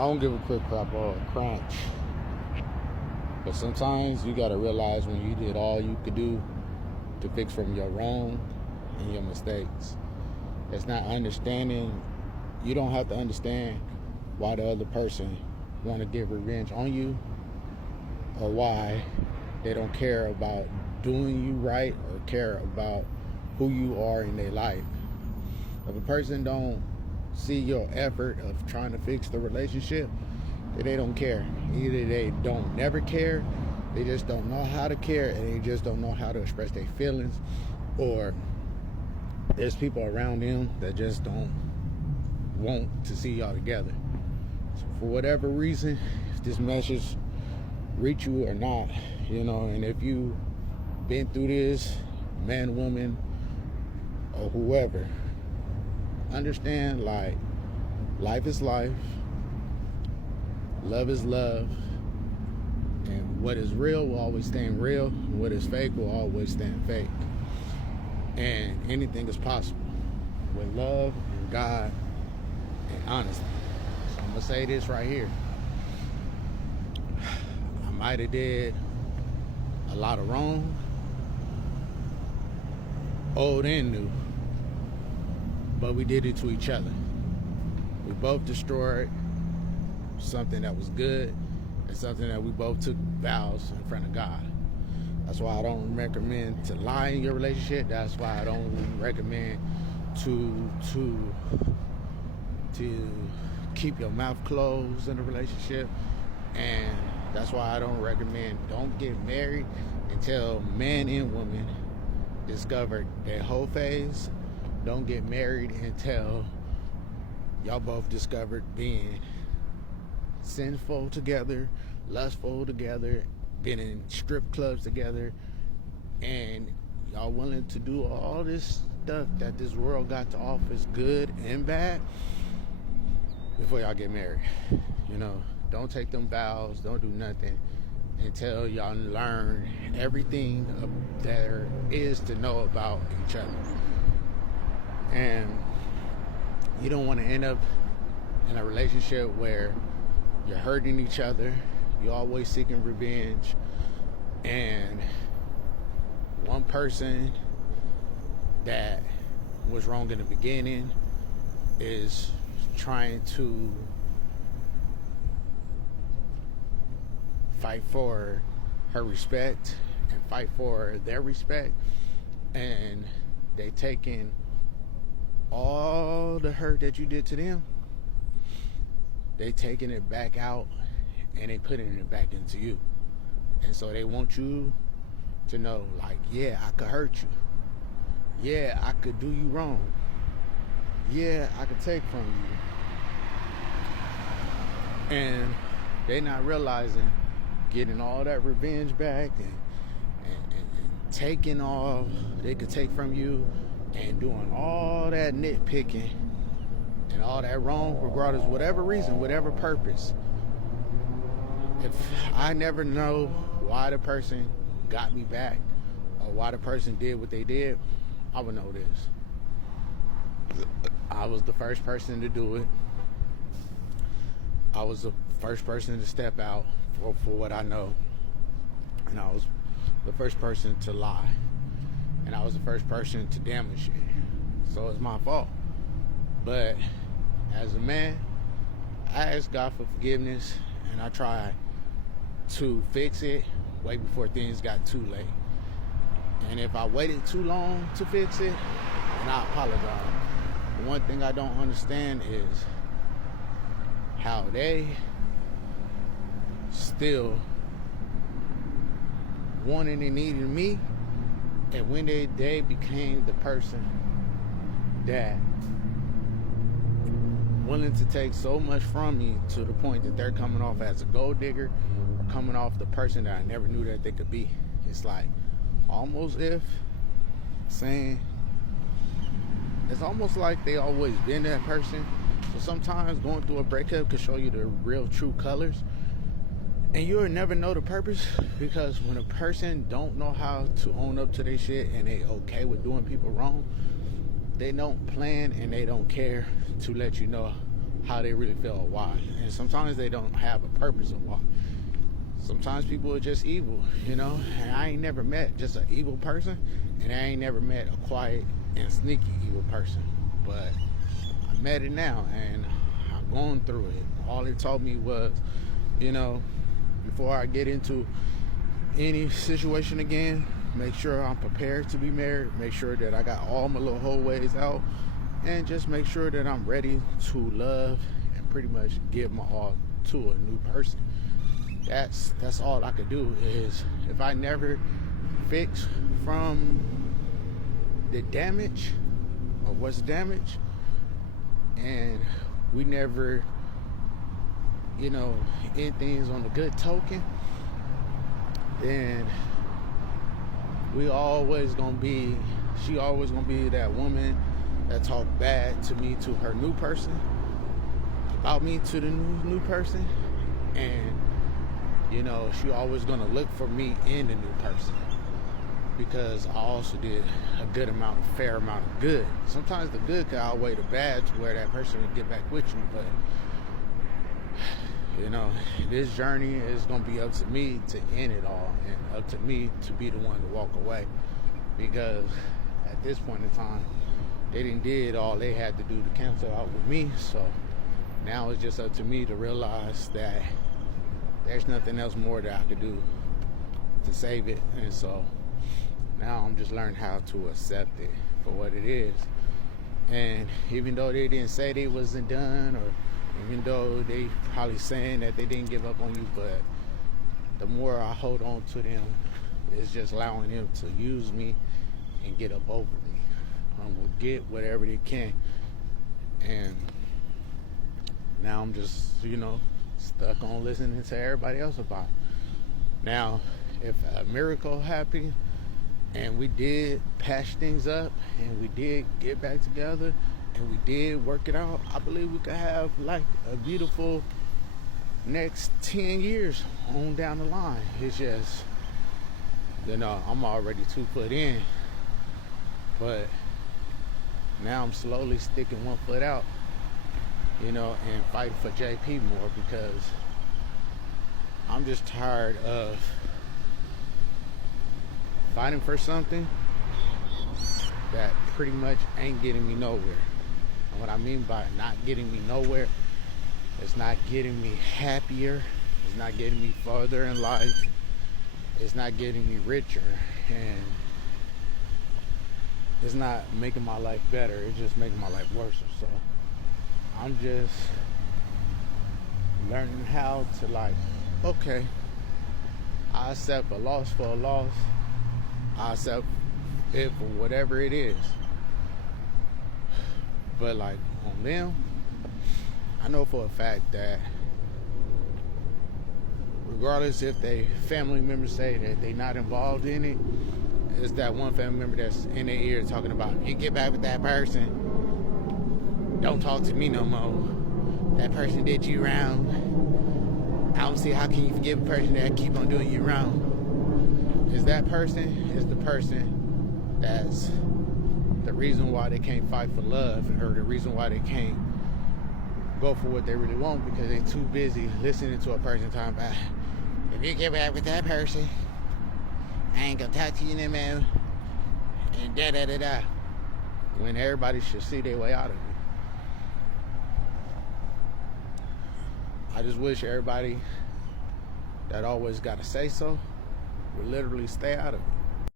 I don't give a quick crap or a crunch. But sometimes you gotta realize when you did all you could do to fix from your wrong and your mistakes. It's not understanding. You don't have to understand why the other person want to get revenge on you, or why they don't care about doing you right or care about who you are in their life. If a person don't see your effort of trying to fix the relationship, then they don't care. Either they don't never care, they just don't know how to care, and they just don't know how to express their feelings, or there's people around them that just don't want to see y'all together. So for whatever reason, if this message reach you or not, and if you been through this, man, woman, or whoever, understand, like, life is life, love is love, and what is real will always stand real, and what is fake will always stand fake. And anything is possible with love and God and honesty. So I'm gonna say this right here. I might have did a lot of wrong, old and new, but we did it to each other. We both destroyed something that was good and something that we both took vows in front of God. That's why I don't recommend to lie in your relationship. That's why I don't recommend to keep your mouth closed in a relationship. And that's why I don't recommend, don't get married until man and woman discover their whole phase. Don't get married until y'all both discovered being sinful together, lustful together, been in strip clubs together, and y'all willing to do all this stuff that this world got to offer, is good and bad, before y'all get married. Don't take them vows, don't do nothing until y'all learn everything there is to know about each other. And you don't want to end up in a relationship where you're hurting each other, you're always seeking revenge, and one person that was wrong in the beginning is trying to fight for her respect and fight for their respect, and they taking all the hurt that you did to them, they taking it back out and they putting it back into you. And so they want you to know, like, yeah, I could hurt you. Yeah, I could do you wrong. Yeah, I could take from you. And they not realizing getting all that revenge back and taking all they could take from you and doing all that nitpicking and all that wrong, regardless, whatever reason, whatever purpose. If I never know why the person got me back or why the person did what they did, I would know this. I was the first person to do it. I was the first person to step out for what I know. And I was the first person to lie. And I was the first person to damage it. So it's my fault. But as a man, I ask God for forgiveness, and I try to fix it way before things got too late. And if I waited too long to fix it, then I apologize. The one thing I don't understand is how they still wanted and needed me, and when they became the person that willing to take so much from me to the point that they're coming off as a gold digger or coming off the person that I never knew that they could be. It's like almost if saying, it's almost like they always been that person. So sometimes going through a breakup could show you the real true colors, and you'll never know the purpose, because when a person don't know how to own up to their shit and they okay with doing people wrong, they don't plan and they don't care to let you know how they really feel or why. And sometimes they don't have a purpose of why. Sometimes people are just evil, you know. And I ain't never met just an evil person, and I ain't never met a quiet and sneaky evil person. But I met it now, and I'm going through it. All it taught me was, you know, before I get into any situation again, make sure I'm prepared to be married, make sure that I got all my little whole ways out, and just make sure that I'm ready to love and pretty much give my all to a new person. That's all I could do. Is if I never fix from the damage or what's damaged, and we never, you know, end things on a good token, then she always gonna be that woman that talk bad to me to her new person, about me to the new person, and you know, she always gonna look for me in the new person, because I also did a fair amount of good. Sometimes the good can outweigh the bad to where that person will get back with you, but you know, this journey is gonna be up to me to end it all, and up to me to be the one to walk away, because at this point in time, they did all they had to do to cancel out with me. So now it's just up to me to realize that there's nothing else more that I could do to save it. And so now I'm just learning how to accept it for what it is. And even though they didn't say they wasn't done, or even though they probably saying that they didn't give up on you, but the more I hold on to them, it's just allowing them to use me and get up over me. Will get whatever they can. And now I'm just, you know, stuck on listening to everybody else about it. Now, if a miracle happened and we did patch things up and we did get back together and we did work it out, I believe we could have like a beautiful next 10 years on down the line. It's just, you know, I'm already 2 foot in, but now I'm slowly sticking 1 foot out, you know, and fighting for JP more, because I'm just tired of fighting for something that pretty much ain't getting me nowhere. And what I mean by not getting me nowhere, it's not getting me happier, it's not getting me further in life, it's not getting me richer, and it's not making my life better, it's just making my life worse. So I'm just learning how to, like, okay, I accept a loss for a loss, I accept it for whatever it is. But like on them, I know for a fact that regardless if they family members say that they not involved in it, it's that one family member that's in their ear talking about, you get back with that person, don't talk to me no more, that person did you wrong, I don't see how can you forgive a person that keep on doing you wrong. Is that person is the person that's the reason why they can't fight for love, or the reason why they can't go for what they really want, because they're too busy listening to a person talking about, if you get back with that person, I ain't gonna talk to you no more, and da-da-da-da, when everybody should see their way out of it. I just wish everybody that always gotta say so would literally stay out of it.